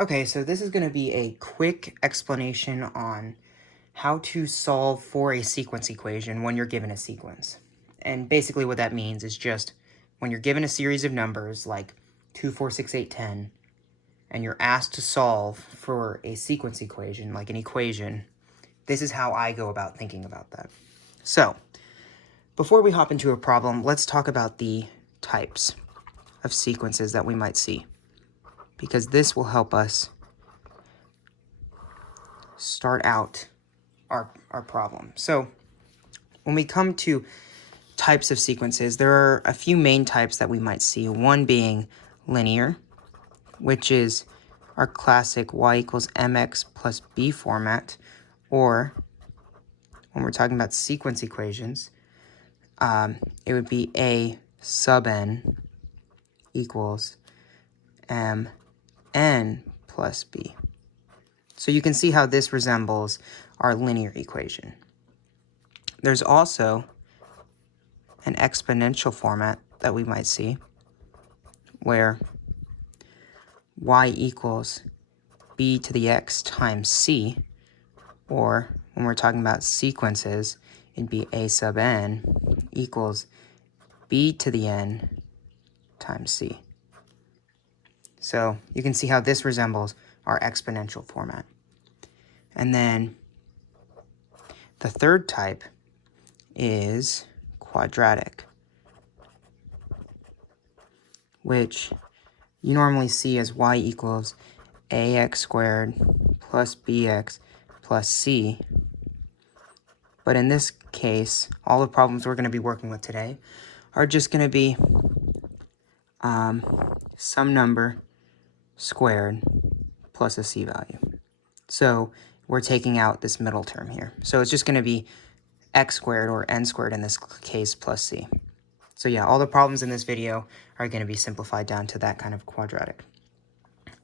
Okay, so this is going to be a quick explanation on how to solve for a sequence equation when you're given a sequence. And basically what that means is just when you're given a series of numbers like 2, 4, 6, 8, 10, and you're asked to solve for a sequence equation, like an equation, this is how I go about thinking about that. So, before we hop into a problem, let's talk about the types of sequences that we might see, because this will help us start out our problem. So when we come to types of sequences, there are a few main types that we might see, one being linear, which is our classic y equals mx plus b format, or when we're talking about sequence equations, it would be a sub n equals mn plus b. So you can see how this resembles our linear equation. There's also an exponential format that we might see, where y equals b to the x times c, or when we're talking about sequences, it'd be a sub n equals b to the n times c. So you can see how this resembles our exponential format. And then the third type is quadratic, which you normally see as y equals ax squared plus bx plus c. But in this case, all the problems we're going to be working with today are just going to be some number squared plus a c value. So we're taking out this middle term here. So it's just going to be x squared, or n squared in this case, plus c. So yeah, all the problems in this video are going to be simplified down to that kind of quadratic.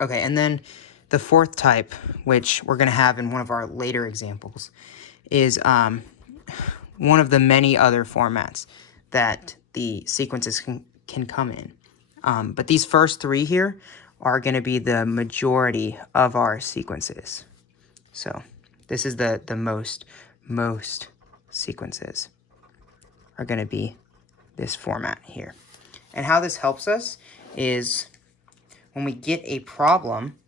Okay, and then the fourth type, which we're going to have in one of our later examples, is one of the many other formats that the sequences can come in. But these first three here are going to be the majority of our sequences. So this is the most sequences are going to be this format here. And how this helps us is when we get a problem,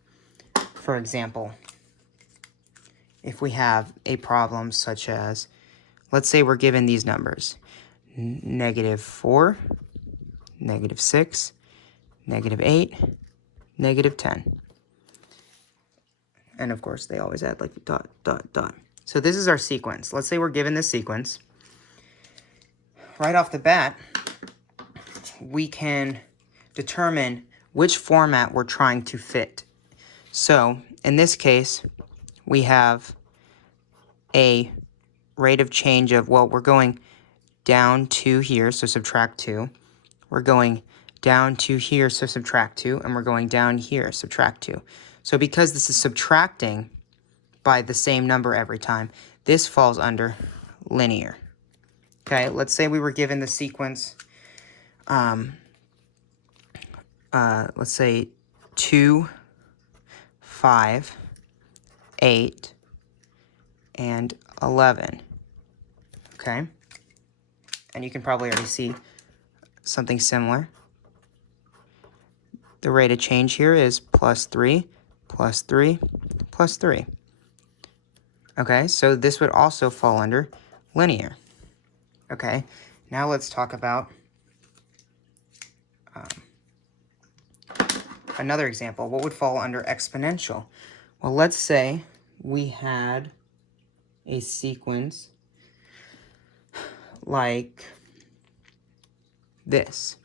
for example, if we have a problem such as, let's say we're given these numbers, -4, -6, -8, -10. And of course, they always add like dot, dot, dot. So this is our sequence. Let's say we're given this sequence. Right off the bat, we can determine which format we're trying to fit. So in this case, we have a rate of change of, well, we're going down 2 here, so subtract 2. We're going down 2 here, so subtract 2. And we're going down here, subtract 2. So because this is subtracting by the same number every time, this falls under linear. Okay, let's say we were given the sequence, let's say 2, 5, 8, and 11. Okay, and you can probably already see something similar. The rate of change here is +3, +3, +3. Okay, so this would also fall under linear. Okay, now let's talk about another example. What would fall under exponential? Well, let's say we had a sequence like this.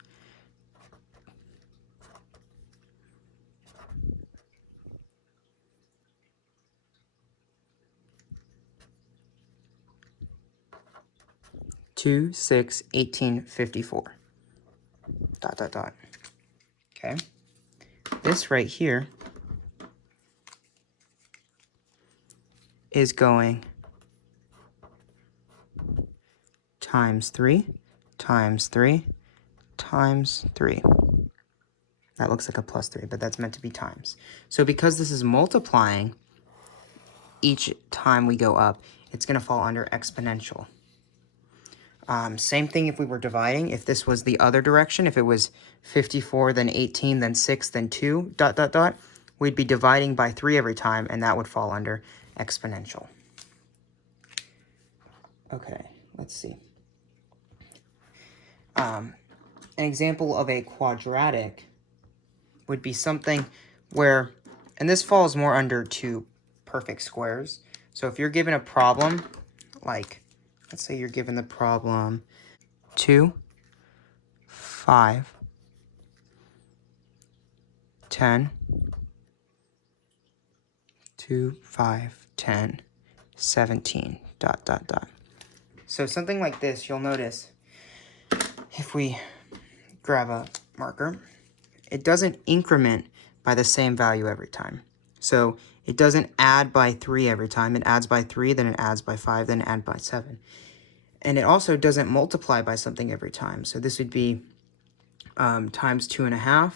Two, 6, 18, 54. Dot, dot, dot. Okay. This right here is going times 3, times 3, times 3. That looks like a plus 3, but that's meant to be times. So because this is multiplying each time we go up, it's going to fall under exponential. Same thing if we were dividing. If this was the other direction, if it was 54, then 18, then 6, then 2, ... we'd be dividing by 3 every time, and that would fall under exponential. Okay, let's see. An example of a quadratic would be something where, and this falls more under two perfect squares. So if you're given a problem, like, let's say you're given the problem 2, 5, 10, 2, 5, 10, 17, ... So something like this, you'll notice, if we grab a marker, it doesn't increment by the same value every time. So it doesn't add by 3 every time. It adds by 3, then it adds by 5, then it adds by 7. And it also doesn't multiply by something every time. So this would be times 2.5,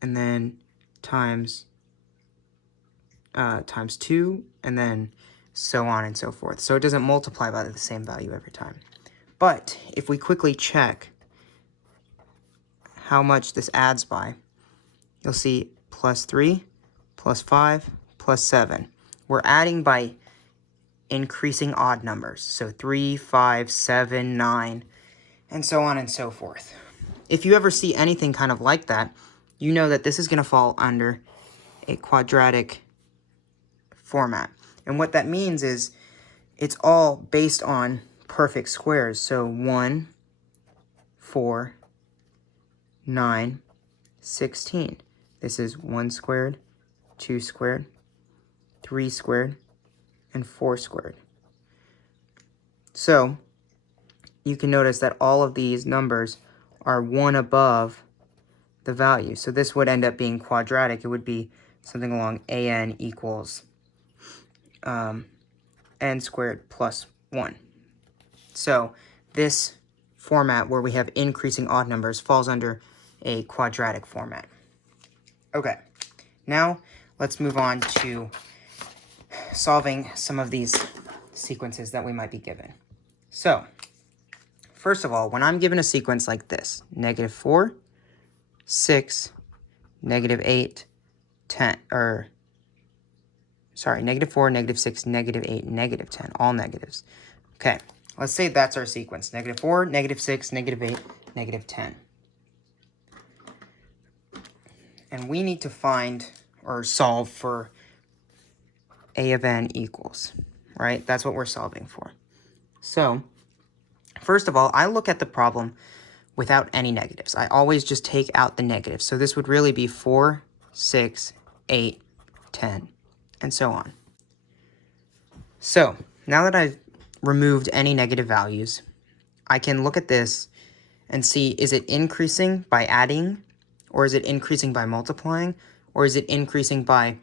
and then times 2, and then so on and so forth. So it doesn't multiply by the same value every time. But if we quickly check how much this adds by, you'll see plus 3, plus 5, plus 7. We're adding by increasing odd numbers. So 3, 5, 7, 9, and so on and so forth. If you ever see anything kind of like that, you know that this is going to fall under a quadratic format. And what that means is it's all based on perfect squares. So 1, 4, 9, 16. This is 1 squared, 2 squared, 3 squared, and 4 squared. So you can notice that all of these numbers are 1 above the value. So this would end up being quadratic. It would be something along an equals n squared plus 1. So this format where we have increasing odd numbers falls under a quadratic format. Okay, now let's move on to solving some of these sequences that we might be given. So first of all, when I'm given a sequence like this, -4, 6, -8, 10, or sorry, -4, -6, -8, -10, all negatives. Okay, let's say that's our sequence, -4, -6, -8, -10. And we need to find or solve for a of n equals, right? That's what we're solving for. So first of all, I look at the problem without any negatives. I always just take out the negatives. So this would really be 4, 6, 8, 10, and so on. So now that I've removed any negative values, I can look at this and see, is it increasing by adding, or is it increasing by multiplying, or is it increasing by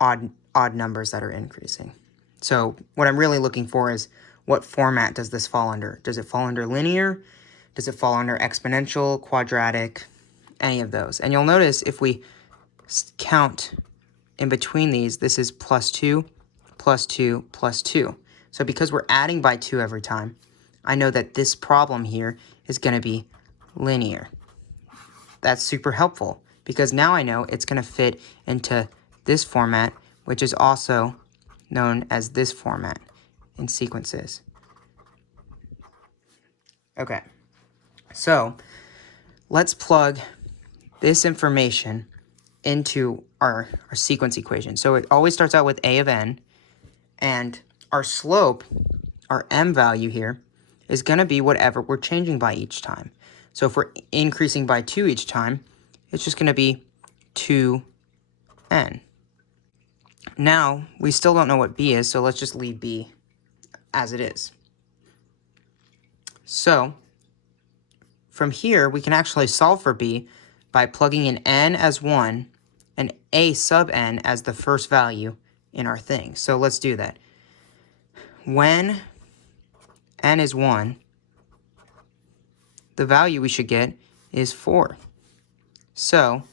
odd numbers that are increasing? So what I'm really looking for is, what format does this fall under? Does it fall under linear? Does it fall under exponential, quadratic, any of those? And you'll notice if we count in between these, this is plus 2, plus 2, plus 2. So because we're adding by 2 every time, I know that this problem here is going to be linear. That's super helpful because now I know it's going to fit into this format, which is also known as this format in sequences. Okay, so let's plug this information into our sequence equation. So it always starts out with a of n, and our slope, our m value here, is going to be whatever we're changing by each time. So if we're increasing by 2 each time, it's just going to be 2n. Now, we still don't know what b is, so let's just leave b as it is. So from here, we can actually solve for b by plugging in n as 1 and a sub n as the first value in our thing. So let's do that. When n is 1, the value we should get is 4. So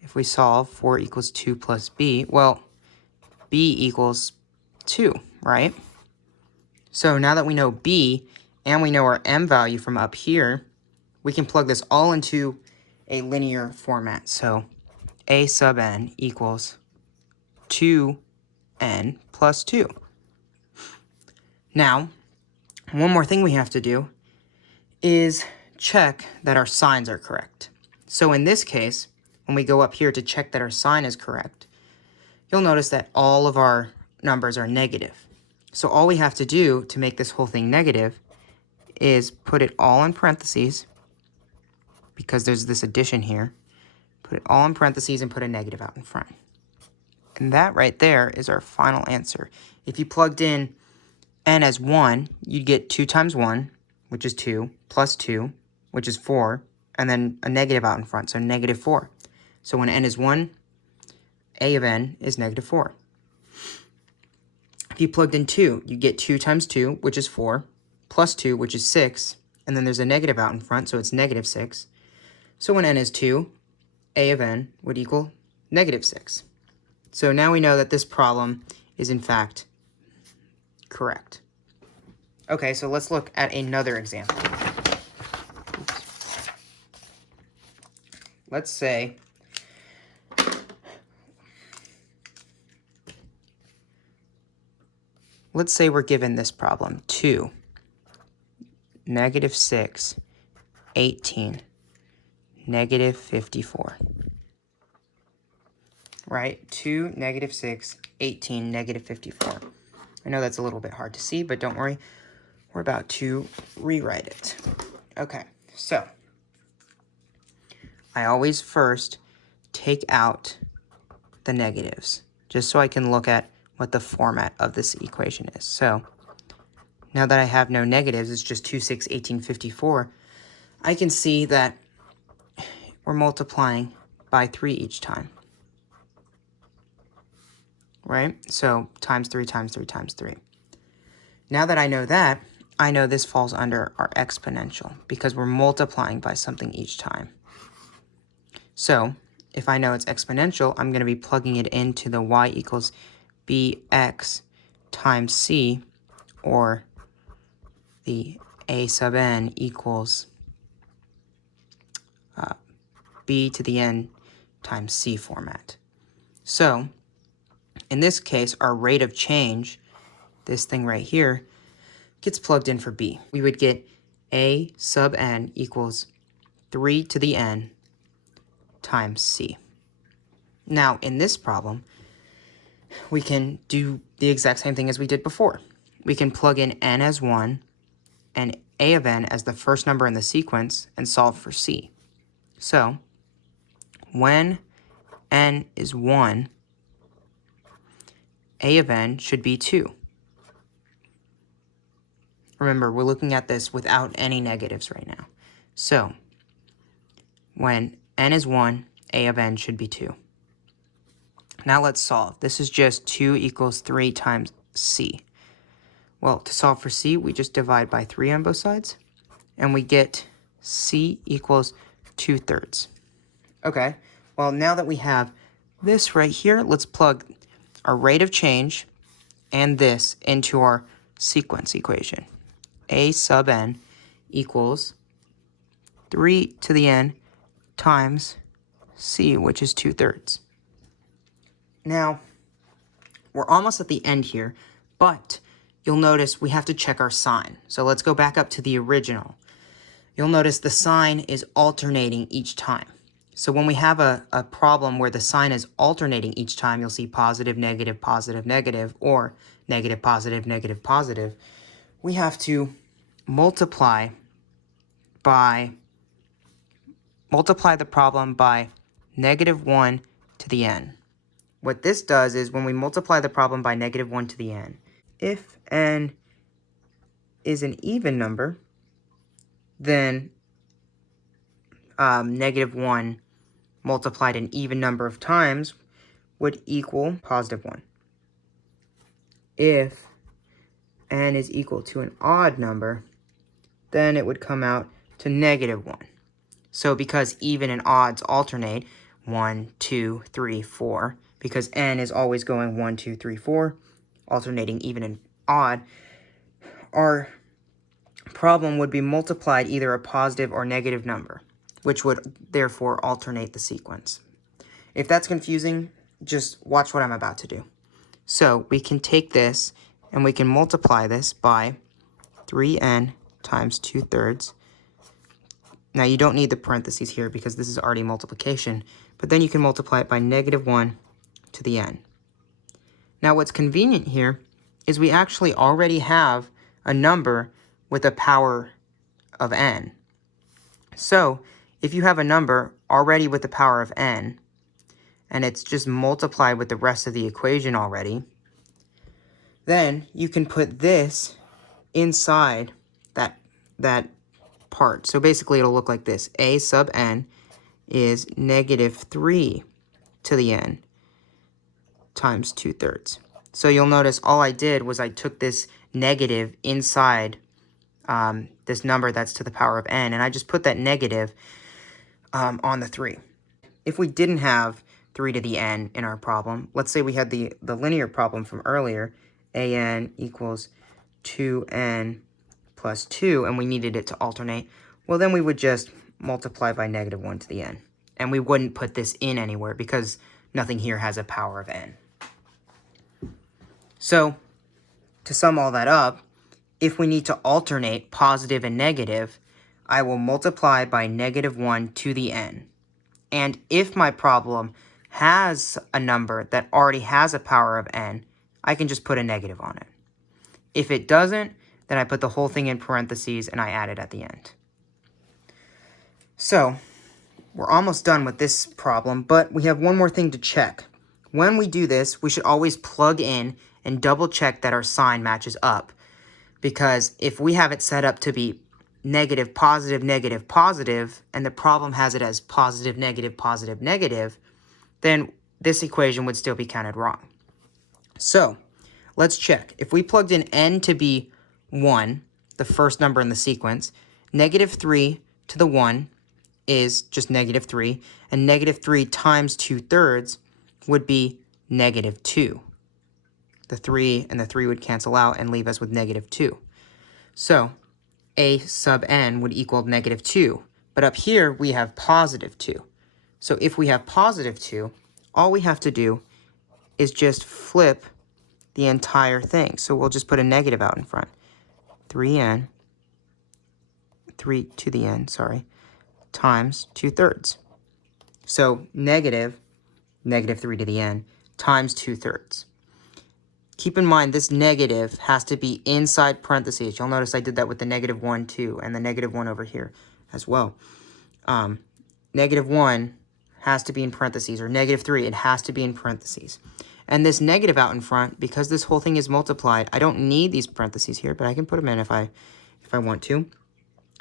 if we solve 4 equals 2 plus b, well, b equals 2, right? So now that we know b and we know our m value from up here, we can plug this all into a linear format. So a sub n equals 2n plus 2. Now, one more thing we have to do is check that our signs are correct. So in this case, when we go up here to check that our sign is correct, you'll notice that all of our numbers are negative. So all we have to do to make this whole thing negative is put it all in parentheses, because there's this addition here. Put it all in parentheses and put a negative out in front. And that right there is our final answer. If you plugged in n as 1, you'd get 2 times 1, which is 2, plus 2, which is 4, and then a negative out in front, so negative 4. So when n is 1, a of n is negative 4. If you plugged in 2, you get 2 times 2, which is 4, plus 2, which is 6, and then there's a negative out in front, so it's negative 6. So when n is 2, a of n would equal negative 6. So now we know that this problem is in fact correct. Okay, so let's look at another example. Let's say we're given this problem, 2, negative 6, 18, negative 54. Right? 2, negative 6, 18, negative 54. I know that's a little bit hard to see, but don't worry. We're about to rewrite it. Okay, so I always first take out the negatives, just so I can look at what the format of this equation is. So now that I have no negatives, it's just 2, 6, 18, 54. I can see that we're multiplying by 3 each time. Right? So times 3 times 3 times 3. Now that I know that, I know this falls under our exponential because we're multiplying by something each time. So if I know it's exponential, I'm going to be plugging it into the y equals bx times c, or the a sub n equals b to the n times c format. So in this case, our rate of change, this thing right here, gets plugged in for b. We would get a sub n equals 3 to the n times c. Now, in this problem, we can do the exact same thing as we did before. We can plug in n as 1 and a of n as the first number in the sequence and solve for c. So, when n is 1, a of n should be 2. Remember, we're looking at this without any negatives right now. So, when n is 1, a of n should be 2. Now let's solve. This is just 2 equals 3 times c. Well, to solve for c, we just divide by 3 on both sides, and we get c equals 2/3. Okay, well, now that we have this right here, let's plug our rate of change and this into our sequence equation. A sub n equals 3 to the n times c, which is 2/3. Now, we're almost at the end here, but you'll notice we have to check our sign. So let's go back up to the original. You'll notice the sign is alternating each time. So when we have a problem where the sign is alternating each time, you'll see positive, negative, or negative, positive, negative, positive. We have to multiply the problem by negative 1 to the n. What this does is when we multiply the problem by negative 1 to the n, if n is an even number, then negative 1 multiplied an even number of times would equal positive 1. If n is equal to an odd number, then it would come out to negative 1. So because even and odds alternate, 1, 2, 3, 4, because n is always going 1, 2, 3, 4, alternating even and odd, our problem would be multiplied either a positive or negative number, which would therefore alternate the sequence. If that's confusing, just watch what I'm about to do. So we can take this and we can multiply this by 3n times 2/3. Now you don't need the parentheses here because this is already multiplication, but then you can multiply it by -1 to the n. Now what's convenient here is we actually already have a number with a power of n. So if you have a number already with the power of n, and it's just multiplied with the rest of the equation already, then you can put this inside that part. So basically it'll look like this. A sub n is -3 to the n times 2/3. So you'll notice all I did was I took this negative inside this number that's to the power of n, and I just put that negative on the 3. If we didn't have 3 to the n in our problem, let's say we had the linear problem from earlier, an equals 2n plus 2, and we needed it to alternate, well then we would just multiply by -1 to the n. And we wouldn't put this in anywhere because nothing here has a power of n. So, to sum all that up, if we need to alternate positive and negative, I will multiply by -1 to the n. And if my problem has a number that already has a power of n, I can just put a negative on it. If it doesn't, then I put the whole thing in parentheses and I add it at the end. So, we're almost done with this problem, but we have one more thing to check. When we do this, we should always plug in and double check that our sign matches up. Because if we have it set up to be negative, positive, negative, positive, and the problem has it as positive, negative, positive, negative, then this equation would still be counted wrong. So, let's check. If we plugged in n to be 1, the first number in the sequence, -3 to the 1 is just -3, and -3 times 2/3 would be -2. The 3 and the 3 would cancel out and leave us with -2. So, a sub n would equal -2. But up here, we have +2. So if we have +2, all we have to do is just flip the entire thing. So we'll just put a negative out in front. 3 to the n, times 2/3. So -3 to the n, times 2/3. Keep in mind, this negative has to be inside parentheses. You'll notice I did that with the -1, too, and the -1 over here as well. -1 has to be in parentheses, or -3, it has to be in parentheses. And this negative out in front, because this whole thing is multiplied, I don't need these parentheses here, but I can put them in if I want to.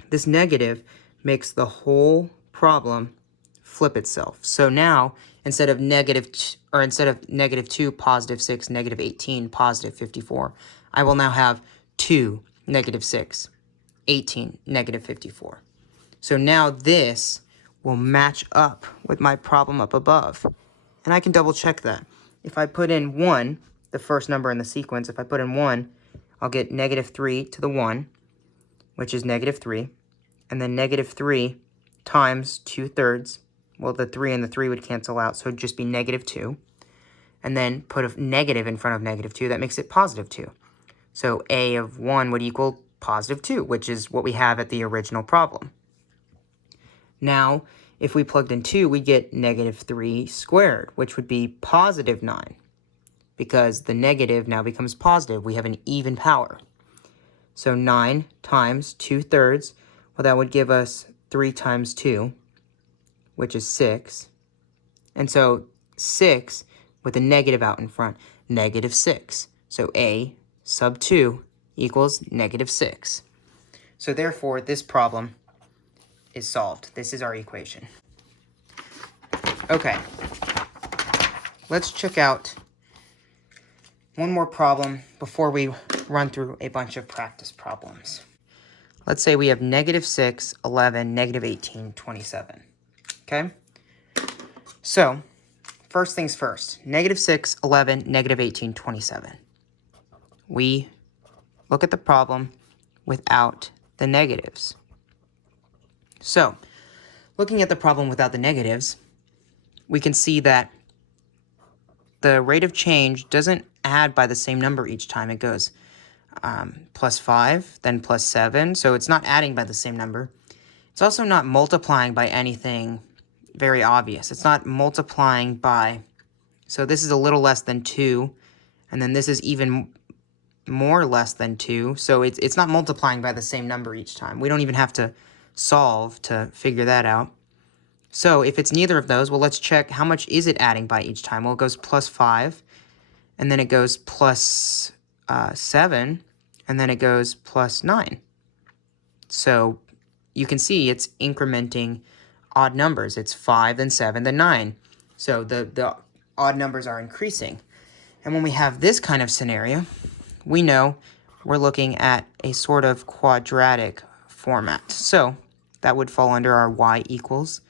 This negative makes the whole problem flip itself. So now, instead of -2, +6, -18, +54, I will now have 2, -6, 18, -54. So now this will match up with my problem up above. And I can double check that. If I put in 1, the first number in the sequence, if I put in 1, I'll get -3 to the 1, which is -3. And then -3 times 2/3. Well, the 3 and the 3 would cancel out, so it'd just be -2. And then put a negative in front of -2. That makes it +2. So a of 1 would equal +2, which is what we have at the original problem. Now, if we plugged in 2, we get -3 squared, which would be +9. Because the negative now becomes positive. We have an even power. So 9 times 2/3, well, that would give us 3 times 2, which is 6. And so 6 with a negative out in front, -6. So a sub 2 equals -6. So therefore, this problem is solved. This is our equation. Okay. Let's check out one more problem before we run through a bunch of practice problems. let's say we have -6, 11, -18, 27. Okay? So, first things first. -6, 11, -18, 27. We look at the problem without the negatives. So, looking at the problem without the negatives, we can see that the rate of change doesn't add by the same number each time. It goes +5, then +7, so it's not adding by the same number. It's also not multiplying by anything very obvious. It's not multiplying by, so this is a little less than 2, and then this is even more less than 2, so it's not multiplying by the same number each time. We don't even have to solve to figure that out. So if it's neither of those, well, let's check how much is it adding by each time. Well, it goes +5, and then it goes +7, and then it goes +9. So you can see it's incrementing odd numbers. It's 5, then 7, then 9. So the odd numbers are increasing. And when we have this kind of scenario, we know we're looking at a sort of quadratic format. So that would fall under our y equals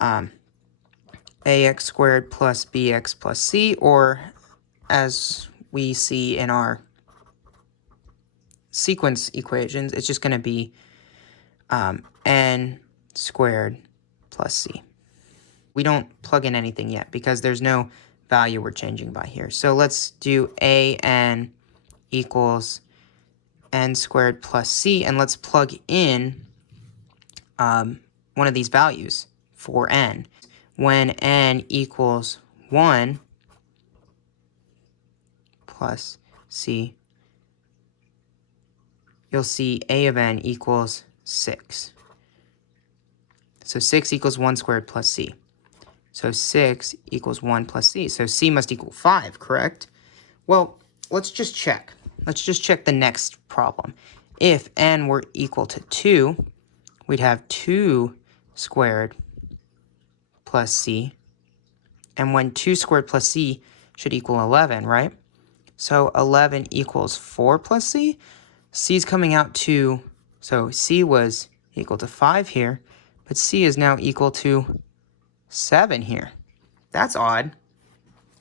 ax squared plus bx plus c, or as we see in our sequence equations, it's just going to be n squared plus c. We don't plug in anything yet because there's no value we're changing by here. So let's do an equals n squared plus c, and let's plug in one of these values for n. When n equals 1 plus c, you'll see a of n equals 6. So 6 equals 1 squared plus c. So 6 equals 1 plus c. So c must equal 5, correct? Well, let's just check. Let's just check the next problem. If n were equal to 2, we'd have 2 squared plus c. And when 2 squared plus c should equal 11, right? So 11 equals 4 plus c. C's coming out to, so c was equal to 5 here, but c is now equal to 7 here. That's odd.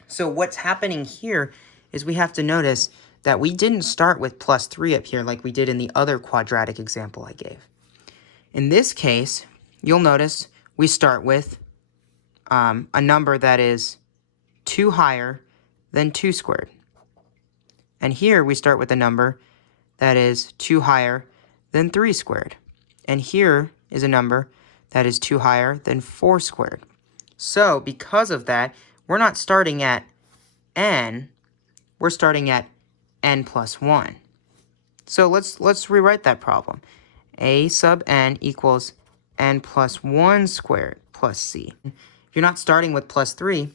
So what's happening here is we have to notice that we didn't start with +3 up here like we did in the other quadratic example I gave. In this case, you'll notice we start with a number that is 2 higher than 2 squared. And here we start with a number that is 2 higher than 3 squared. And here is a number that is 2 higher than 4 squared. So because of that, we're not starting at n, we're starting at n plus 1. So let's rewrite that problem. A sub n equals n plus 1 squared plus c. If you're not starting with +3,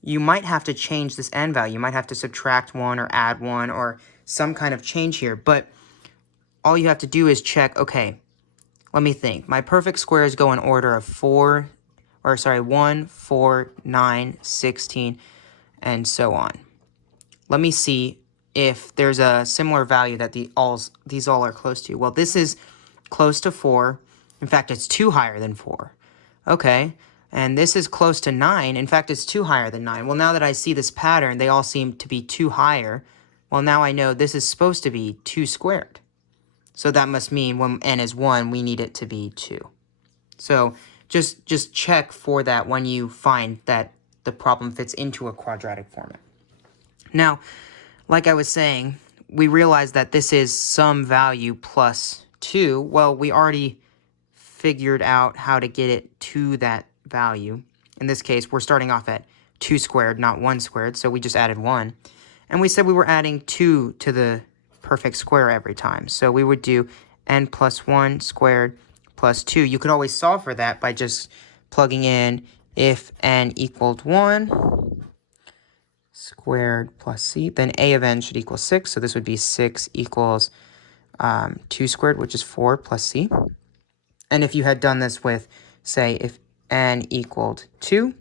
you might have to change this n value. You might have to subtract 1 or add 1 or some kind of change here. But all you have to do is check, okay, let me think. My perfect squares go in order of 1, 4, 9, 16, and so on. Let me see if there's a similar value that these all are close to. Well, this is close to 4. In fact, it's 2 higher than 4. Okay, and this is close to 9. In fact, it's 2 higher than 9. Well, now that I see this pattern, they all seem to be 2 higher. Well, now I know this is supposed to be 2 squared. So that must mean when n is 1, we need it to be 2. So just check for that when you find that the problem fits into a quadratic format. Now, like I was saying, we realize that this is some value plus 2. Well, we already figured out how to get it to that value. In this case, we're starting off at 2 squared, not 1 squared, so we just added 1. And we said we were adding 2 to the perfect square every time. So we would do n plus 1 squared plus 2. You could always solve for that by just plugging in if n equaled 1 squared plus c, then a of n should equal 6. So this would be 6 equals 2 squared, which is 4 plus c. And if you had done this with, say, if n equaled 2,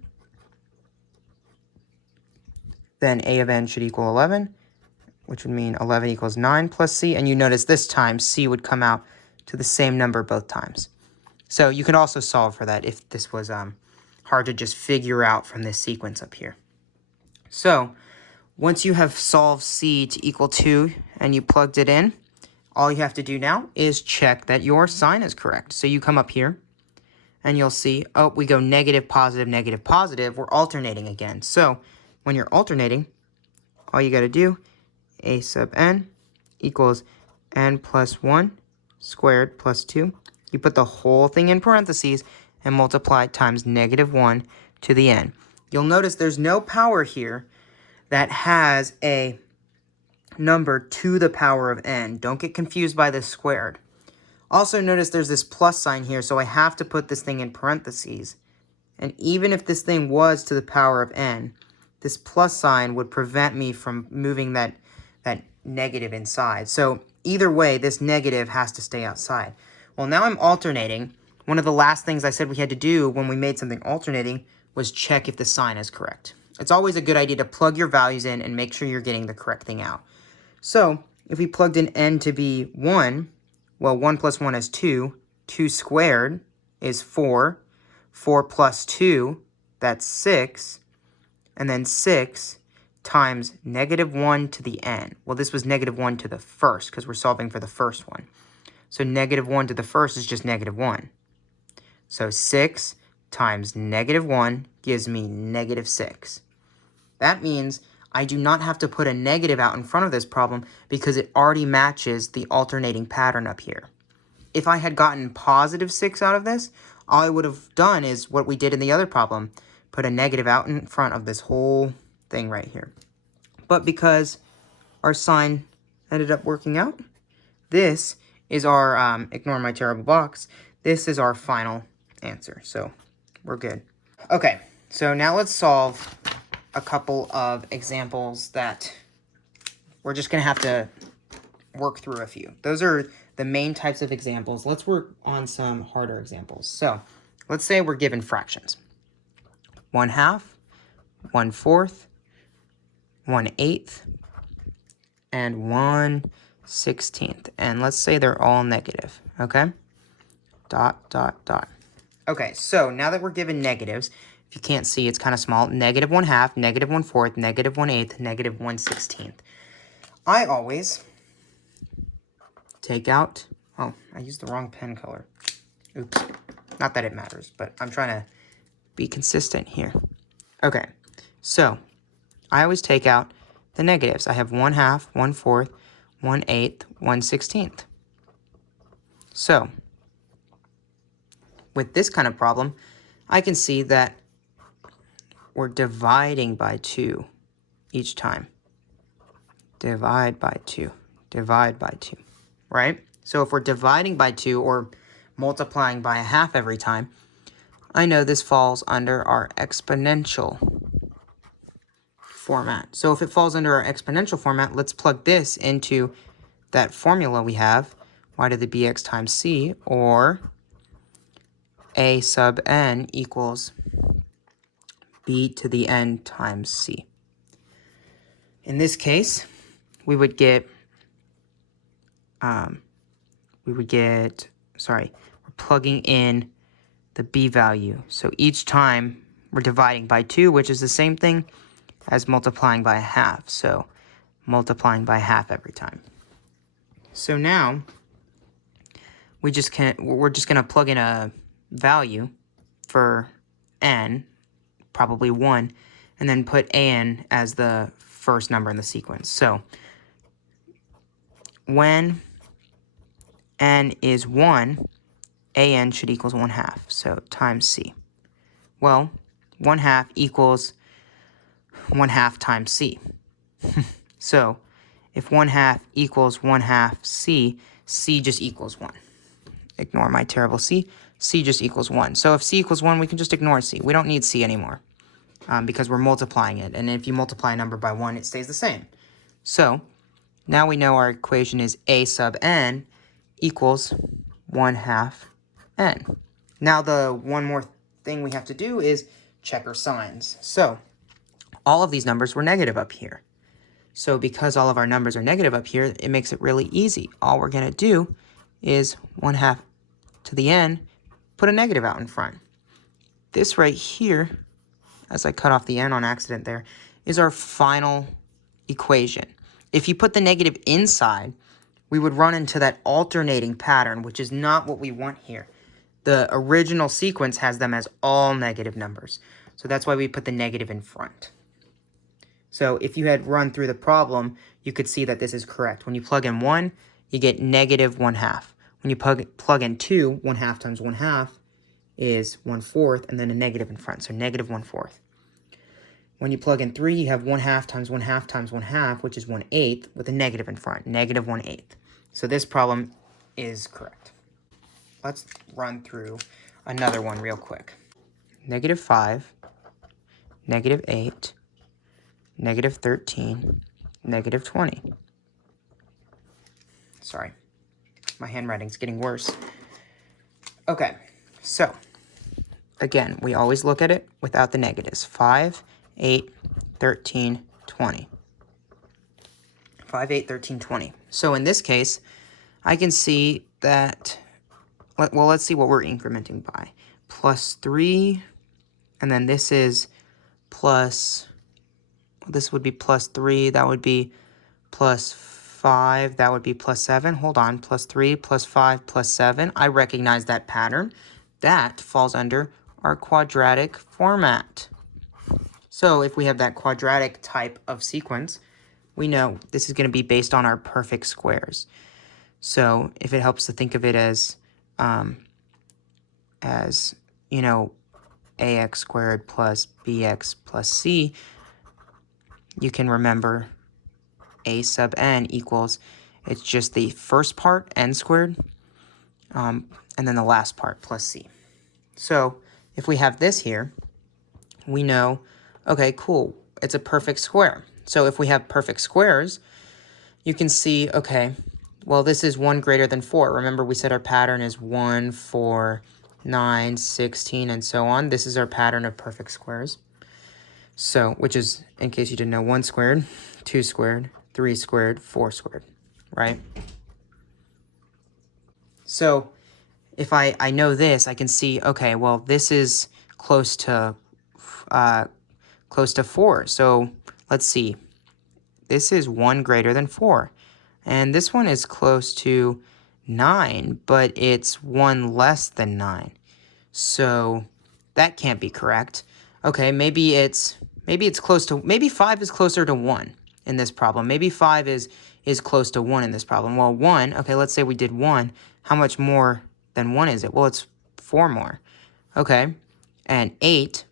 then a of n should equal 11, which would mean 11 equals 9 plus c. And you notice this time c would come out to the same number both times. So you can also solve for that if this was hard to just figure out from this sequence up here. So once you have solved c to equal 2 and you plugged it in, all you have to do now is check that your sign is correct. So you come up here and you'll see, oh, we go negative, positive, negative, positive. We're alternating again. So when you're alternating, all you got to do, a sub n equals n plus 1 squared plus 2. You put the whole thing in parentheses and multiply it times negative 1 to the n. You'll notice there's no power here that has a number to the power of n. Don't get confused by this squared. Also notice there's this plus sign here, so I have to put this thing in parentheses. And even if this thing was to the power of n, this plus sign would prevent me from moving that negative inside. So either way, this negative has to stay outside. Well, now I'm alternating. One of the last things I said we had to do when we made something alternating was check if the sign is correct. It's always a good idea to plug your values in and make sure you're getting the correct thing out. So if we plugged in n to be 1, well, 1 plus 1 is 2. 2 squared is 4. 4 plus 2, that's 6. And then 6 times negative 1 to the n. Well, this was negative 1 to the first because we're solving for the first one. So negative 1 to the first is just negative 1. So 6 times negative 1 gives me negative 6. That means I do not have to put a negative out in front of this problem because it already matches the alternating pattern up here. If I had gotten positive 6 out of this, all I would have done is what we did in the other problem, put a negative out in front of this whole thing right here. But because our sign ended up working out, this is our, ignore my terrible box, this is our final answer. So we're good. Okay, so now let's solve a couple of examples that we're just going to have to work through a few. Those are the main types of examples. Let's work on some harder examples. So let's say we're given fractions. 1/2, 1/4, 1/8, and 1/16. And let's say they're all negative, okay? Dot, dot, dot. Okay, so now that we're given negatives, if you can't see, it's kind of small. Negative 1/2, negative 1/4, negative 1/8, negative 1/16. I always take out, oh, I used the wrong pen color. Oops. Not that it matters, but I'm trying to be consistent here. Okay, so I always take out the negatives. I have 1/2, 1/4, 1/8, 1/16. So with this kind of problem, I can see that we're dividing by 2 each time. Divide by 2, divide by 2, right? So if we're dividing by 2 or multiplying by 1/2 every time, I know this falls under our exponential format. So if it falls under our exponential format, let's plug this into that formula we have, y to the bx times c, or a sub n equals b to the n times c. In this case, we're plugging in the b value. So each time we're dividing by 2, which is the same thing as multiplying by 1/2. So multiplying by 1/2 every time. So now we're just gonna plug in a value for n, probably 1, and then put an as the first number in the sequence. So when n is 1, an should equals 1/2, so times c. Well, 1/2 equals 1/2 times c. So if 1/2 equals 1/2 c, c just equals 1. Ignore my terrible c. C just equals 1. So if c equals 1, we can just ignore c. We don't need c anymore because we're multiplying it. And if you multiply a number by 1, it stays the same. So now we know our equation is a sub n equals 1/2 n. Now the one more thing we have to do is check our signs. So all of these numbers were negative up here. So because all of our numbers are negative up here, it makes it really easy. All we're going to do is 1/2 to the n, put a negative out in front. This right here, as I cut off the n on accident there, is our final equation. If you put the negative inside, we would run into that alternating pattern, which is not what we want here. The original sequence has them as all negative numbers. So that's why we put the negative in front. So if you had run through the problem, you could see that this is correct. When you plug in 1, you get negative 1/2. When you plug in 2, 1/2 times 1/2 is 1/4, and then a negative in front, so negative 1/4. When you plug in 3, you have 1/2 times 1/2 times 1/2, which is 1/8, with a negative in front, negative 1/8. So this problem is correct. Let's run through another one real quick. -5, -8, -13, -20. Sorry, my handwriting's getting worse. Okay, so again, we always look at it without the negatives. 5, 8, 13, 20. 5, 8, 13, 20. So in this case, I can see that, well, let's see what we're incrementing by. +3, and then this is plus, this would be +3, that would be +5, that would be +7. Hold on, +3, +5, +7. I recognize that pattern. That falls under our quadratic format. So if we have that quadratic type of sequence, we know this is going to be based on our perfect squares. So if it helps to think of it as you know, ax squared plus bx plus c, you can remember a sub n equals, it's just the first part, n squared, and then the last part, plus c. So if we have this here, we know, okay, cool, it's a perfect square. So if we have perfect squares, you can see, okay, well, this is 1 greater than 4. Remember, we said our pattern is 1, 4, 9, 16, and so on. This is our pattern of perfect squares. So, which is, in case you didn't know, 1 squared, 2 squared, 3 squared, 4 squared, right? So if I know this, I can see, okay, well, this is close to 4. So let's see. This is 1 greater than 4. And this one is close to 9, but it's 1 less than 9. So that can't be correct. Okay, maybe it's close to, maybe 5 is closer to 1 in this problem. Maybe 5 is close to 1 in this problem. Well, 1, okay, let's say we did 1. How much more than 1 is it? Well, it's 4 more. Okay, and 8,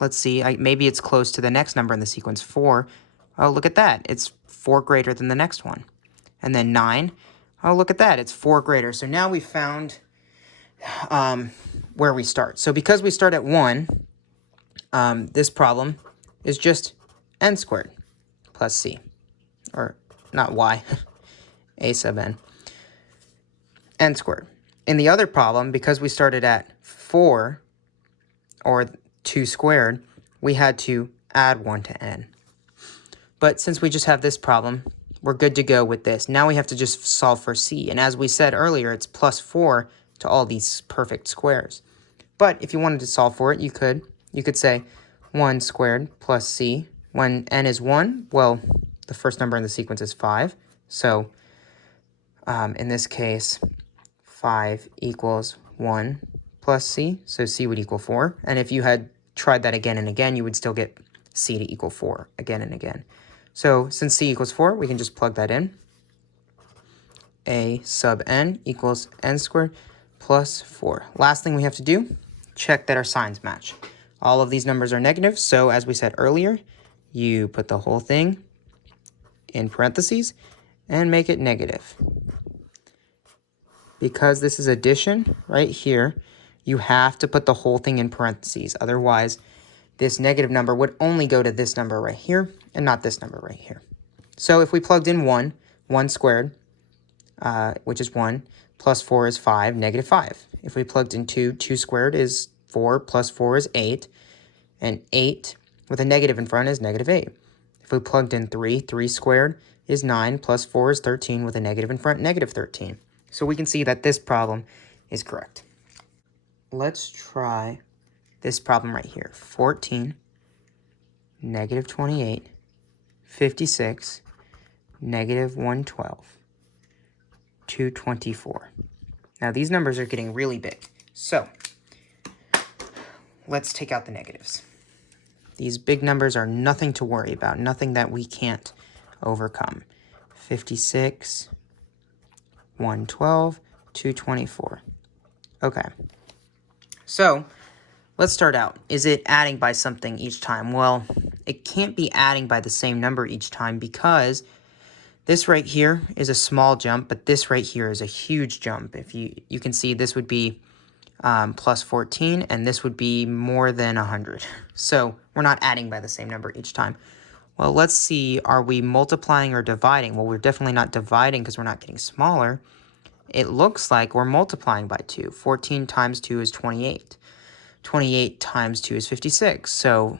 let's see, maybe it's close to the next number in the sequence, 4. Oh, look at that. It's 4 greater than the next one. And then 9, oh, look at that. It's 4 greater. So now we found where we start. So because we start at 1, this problem is just n squared plus c. Or not y, a sub n. N squared. In the other problem, because we started at 4, or 2 squared, we had to add 1 to n. But since we just have this problem, we're good to go with this. Now we have to just solve for c. And as we said earlier, it's +4 to all these perfect squares. But if you wanted to solve for it, you could say 1 squared plus c. When n is 1, well, the first number in the sequence is 5. So in this case, 5 equals 1 plus c. So c would equal 4. And if you had tried that again and again, you would still get c to equal 4 again and again. So since c equals 4, we can just plug that in. A sub n equals n squared plus 4. Last thing we have to do, check that our signs match. All of these numbers are negative, so as we said earlier, you put the whole thing in parentheses and make it negative. Because this is addition right here, you have to put the whole thing in parentheses. Otherwise, this negative number would only go to this number right here and not this number right here. So if we plugged in 1 squared, which is 1, plus 4 is 5, negative 5. If we plugged in 2 squared is 4, plus 4 is 8, and 8 with a negative in front is negative 8. If we plugged in 3 squared is 9, plus 4 is 13, with a negative in front, negative 13. So we can see that this problem is correct. Let's try this problem right here. 14, negative 28, 56, negative 112, 224. Now these numbers are getting really big. So let's take out the negatives. These big numbers are nothing to worry about, nothing that we can't overcome. 56, 112, 224. Okay. So let's start out. Is it adding by something each time? Well, it can't be adding by the same number each time because this right here is a small jump, but this right here is a huge jump. If you can see, this would be plus 14, and this would be more than 100. So we're not adding by the same number each time. Well, let's see, are we multiplying or dividing? Well, we're definitely not dividing because we're not getting smaller. It looks like we're multiplying by 2. 14 times 2 is 28. 28 times 2 is 56. So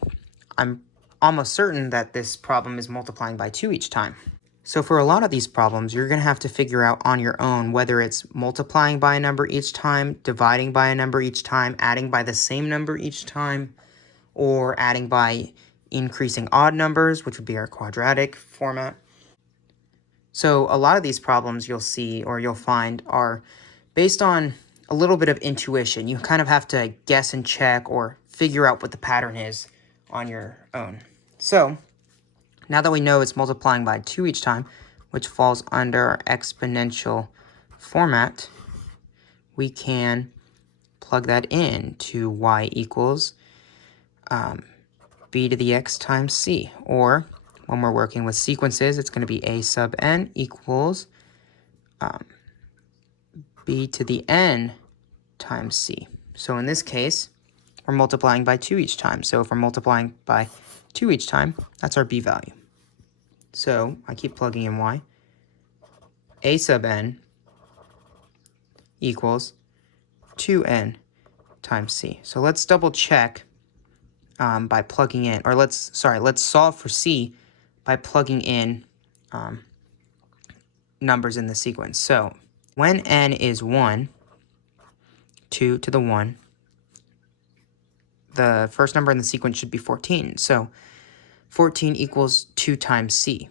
I'm almost certain that this problem is multiplying by 2 each time. So for a lot of these problems, you're going to have to figure out on your own whether it's multiplying by a number each time, dividing by a number each time, adding by the same number each time, or adding by increasing odd numbers, which would be our quadratic format. So a lot of these problems you'll see or you'll find are based on a little bit of intuition. You kind of have to guess and check or figure out what the pattern is on your own. So now that we know it's multiplying by 2 each time, which falls under our exponential format, we can plug that in to y equals b to the x times c. Or when we're working with sequences, it's going to be a sub n equals b to the n times c. So in this case, we're multiplying by 2 each time. So if we're multiplying by 2 each time, that's our b value. So I keep plugging in y. A sub n equals 2n times c. So let's double check by plugging in, or let's solve for c by plugging in numbers in the sequence. So when n is 1, 2 to the 1, the first number in the sequence should be 14. So 14 equals 2 times c.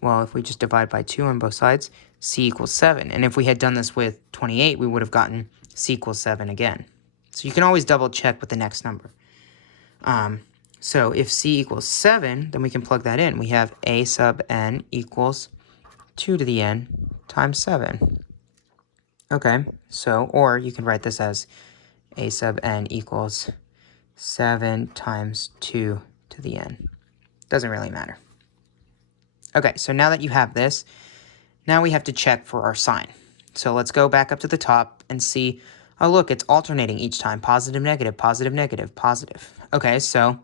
Well, if we just divide by 2 on both sides, c equals 7. And if we had done this with 28, we would have gotten c equals 7 again. So you can always double check with the next number. So if c equals 7, then we can plug that in. We have a sub n equals 2 to the n times 7. Okay, so, or you can write this as a sub n equals 7 times 2 to the n. Doesn't really matter. Okay, so now that you have this, now we have to check for our sign. So let's go back up to the top and see, oh look, it's alternating each time, positive, negative, positive, negative, positive. Okay, so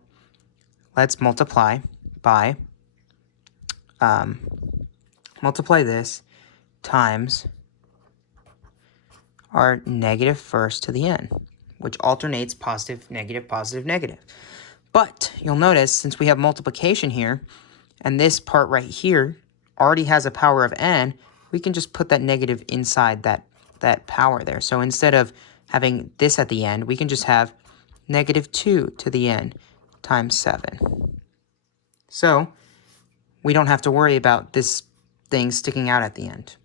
let's multiply by, multiply this times our negative first to the n, which alternates positive, negative, positive, negative. But you'll notice, since we have multiplication here, and this part right here already has a power of n, we can just put that negative inside that power there. So instead of having this at the end, we can just have negative 2 to the n times 7. So we don't have to worry about this thing sticking out at the end.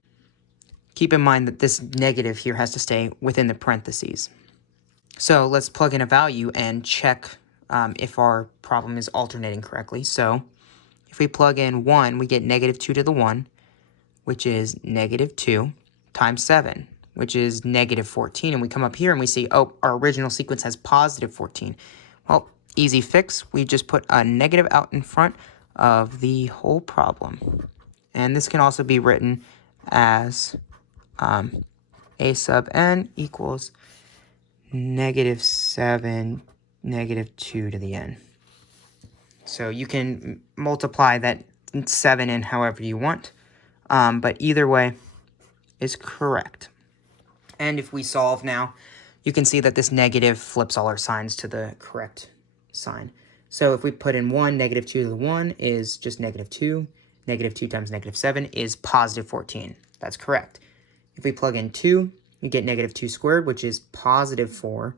Keep in mind that this negative here has to stay within the parentheses. So let's plug in a value and check if our problem is alternating correctly. So if we plug in 1, we get negative 2 to the 1, which is negative 2 times 7, which is negative 14. And we come up here and we see, oh, our original sequence has positive 14. Well, easy fix. We just put a negative out in front of the whole problem. And this can also be written as a sub n equals negative 7, negative 2 to the n. So you can multiply that 7 in however you want, but either way is correct. And if we solve now, you can see that this negative flips all our signs to the correct sign. So if we put in 1, negative 2 to the 1 is just negative 2. Negative 2 times negative 7 is positive 14. That's correct. If we plug in 2, you get negative 2 squared, which is positive 4.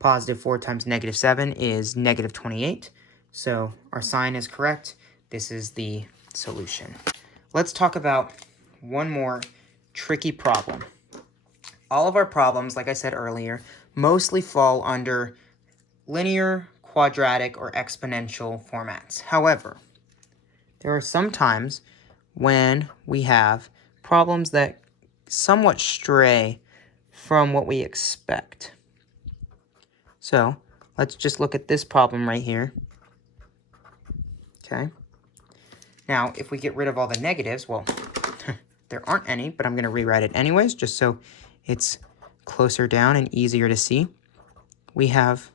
Positive 4 times negative 7 is negative 28. So our sign is correct. This is the solution. Let's talk about one more tricky problem. All of our problems, like I said earlier, mostly fall under linear, quadratic, or exponential formats. However, there are some times when we have problems that somewhat stray from what we expect. So let's just look at this problem right here. Okay. Now, if we get rid of all the negatives, well, there aren't any, but I'm going to rewrite it anyways, just so it's closer down and easier to see. We have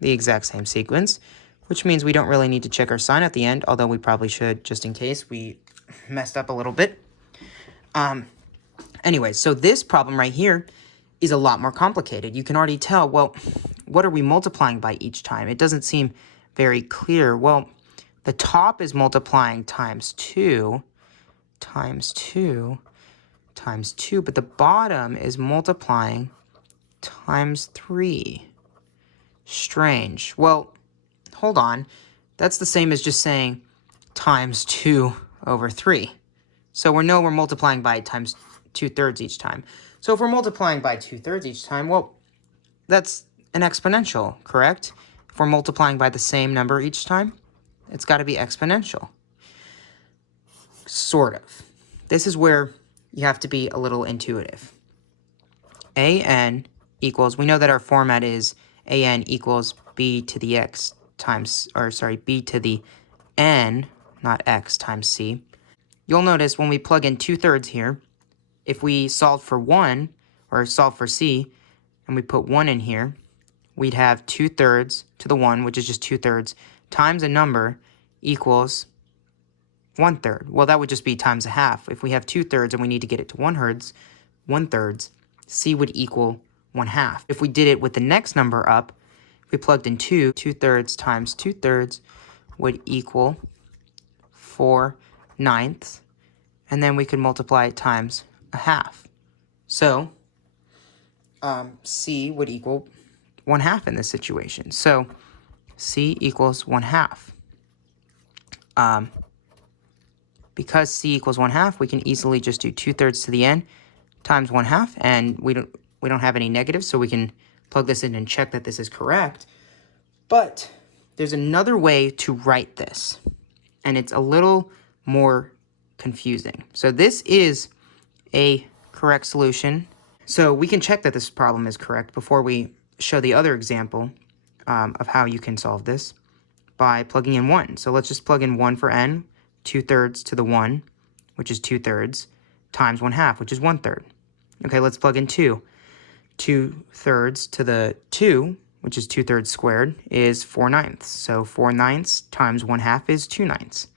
the exact same sequence, which means we don't really need to check our sign at the end, although we probably should just in case we messed up a little bit. Anyways, so this problem right here is a lot more complicated. You can already tell, well, what are we multiplying by each time? It doesn't seem very clear. Well, the top is multiplying times 2, times 2, times 2, but the bottom is multiplying times 3. Strange. Well, hold on. That's the same as just saying times 2 over 3. So we know we're multiplying by times 2/3 each time. So if we're multiplying by 2/3 each time, well, that's an exponential, correct? If we're multiplying by the same number each time, it's got to be exponential. Sort of. This is where you have to be a little intuitive. AN equals, we know that our format is AN equals B to the X times, or sorry, B to the N, not X, times C. You'll notice when we plug in 2/3 here, if we solve for 1, or solve for C, and we put 1 in here, we'd have 2/3 to the 1, which is just 2/3, times a number equals 1/3. Well, that would just be times a half. If we have 2/3 and we need to get it to 1/3, C would equal 1/2. If we did it with the next number up, if we plugged in 2/3 times 2/3 would equal 4/9, and then we could multiply it times a half. So C would equal 1/2 in this situation. So C equals 1/2. Because C equals 1/2, we can easily just do 2/3 to the N times 1/2, and we don't have any negatives, so we can plug this in and check that this is correct. But there's another way to write this, and it's a little more confusing. So this is a correct solution. So we can check that this problem is correct before we show the other example of how you can solve this by plugging in 1. So let's just plug in 1 for N, 2/3 to the 1, which is 2/3, times 1/2, which is 1/3. Okay, let's plug in 2. 2/3 to the 2, which is 2/3 squared, is 4/9. So 4/9 times 1/2 is 2/9.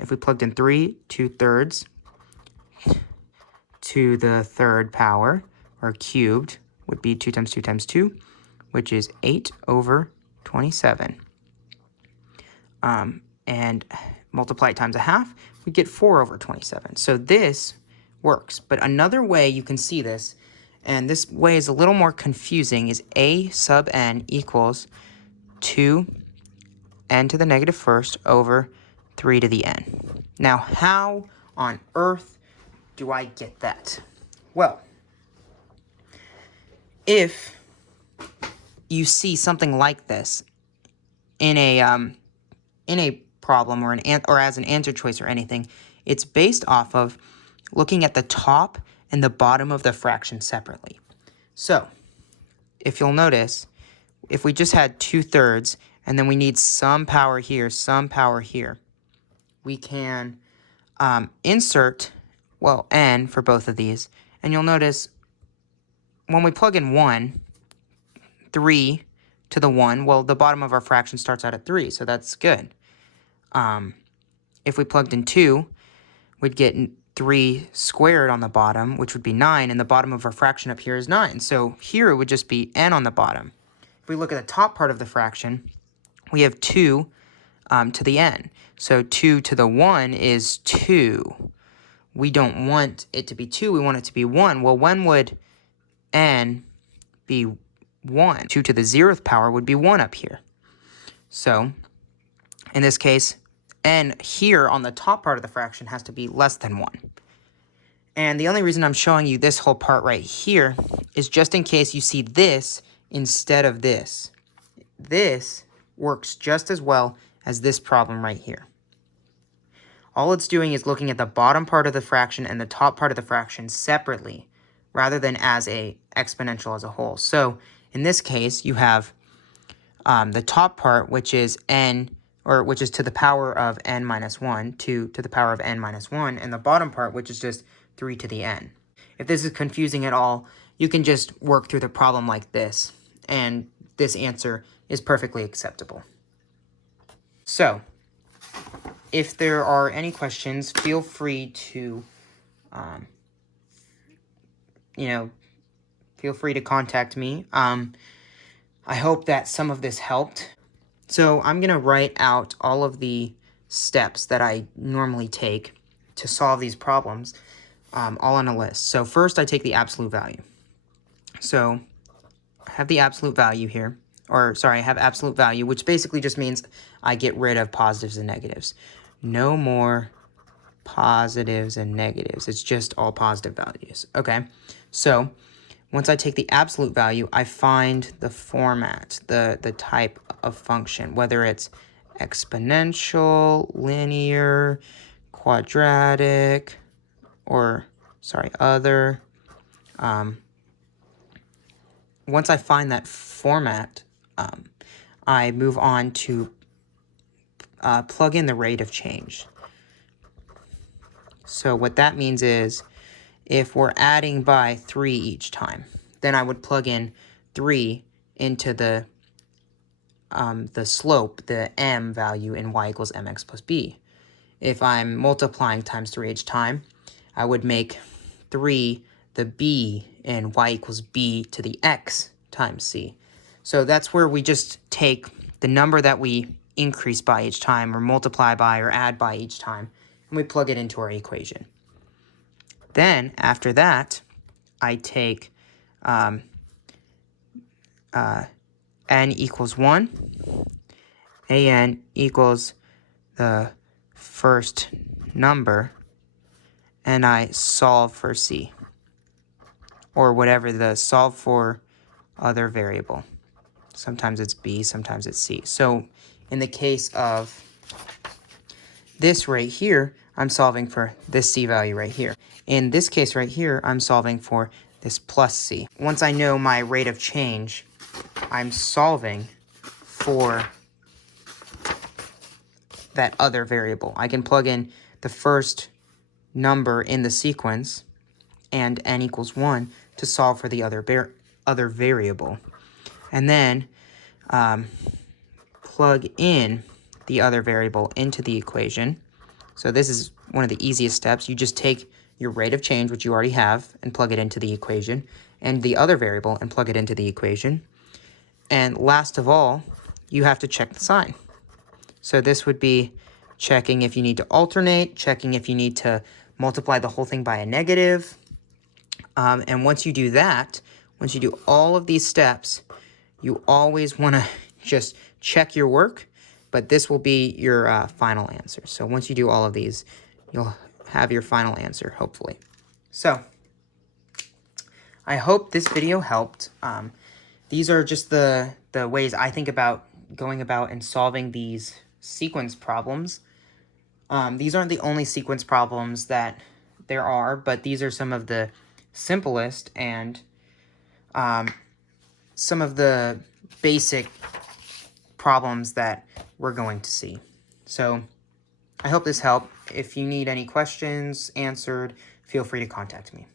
If we plugged in 3, 2/3 to the 3rd power, or cubed, would be 2 times 2 times 2, which is 8/27. And multiply it times a half, we get 4/27. So this works. But another way you can see this, and this way is a little more confusing, is A sub n equals 2n to the negative first over 3 to the n. Now, how on earth do I get that? Well, if you see something like this in a problem or as an answer choice or anything, it's based off of looking at the top and the bottom of the fraction separately. So, if you'll notice, if we just had 2/3 and then we need some power here, we can insert, well, n for both of these, and you'll notice when we plug in 1, 3 to the 1, well, the bottom of our fraction starts out at 3, so that's good. If we plugged in 2, we'd get 3 squared on the bottom, which would be 9, and the bottom of our fraction up here is 9. So here it would just be n on the bottom. If we look at the top part of the fraction, we have 2 to the n. So 2 to the 1 is 2. we don't want it to be 2, we want it to be 1. Well, when would n be 1? 2 to the 0th power would be 1 up here. So, in this case, n here on the top part of the fraction has to be less than 1. And the only reason I'm showing you this whole part right here is just in case you see this instead of this. This works just as well as this problem right here. All it's doing is looking at the bottom part of the fraction and the top part of the fraction separately, rather than as a exponential as a whole. So in this case, you have the top part, which is n, or which is to the power of n minus 1, 2 to the power of n minus 1, and the bottom part, which is just 3 to the n. If this is confusing at all, you can just work through the problem like this, and this answer is perfectly acceptable. So, if there are any questions, feel free to, feel free to contact me. I hope that some of this helped. So I'm going to write out all of the steps that I normally take to solve these problems, all on a list. So first I take the absolute value. So I have the absolute value here, or sorry, I have absolute value, which basically just means I get rid of positives and negatives. No more positives and negatives. It's just all positive values. Okay, so once I take the absolute value, I find the format, the type of function, whether it's exponential, linear, quadratic, or, sorry, other. Once I find that format, I move on to plug in the rate of change. So what that means is, if we're adding by 3 each time, then I would plug in 3 into the slope, the m value in y equals mx plus b. If I'm multiplying times 3 each time, I would make 3 the b in y equals b to the x times c. So that's where we just take the number that we increase by each time, or multiply by, or add by each time, and we plug it into our equation. Then, after that, I take n equals 1, an equals the first number, and I solve for c, or whatever the solve for other variable. Sometimes it's b, sometimes it's c. So, in the case of this right here, I'm solving for this c value right here. In this case right here, I'm solving for this plus c. Once I know my rate of change, I'm solving for that other variable. I can plug in the first number in the sequence and n equals 1 to solve for the other variable. And then plug in the other variable into the equation. So this is one of the easiest steps. You just take your rate of change, which you already have, and plug it into the equation, and the other variable and plug it into the equation. And last of all, you have to check the sign. So this would be checking if you need to alternate, checking if you need to multiply the whole thing by a negative. And once you do that, once you do all of these steps, you always want to just check your work, but this will be your final answer. So once you do all of these, you'll have your final answer, hopefully. So I hope this video helped. These are just the ways I think about going about and solving these sequence problems. These aren't the only sequence problems that there are, but these are some of the simplest and some of the basic problems that we're going to see. So I hope this helped. If you need any questions answered, feel free to contact me.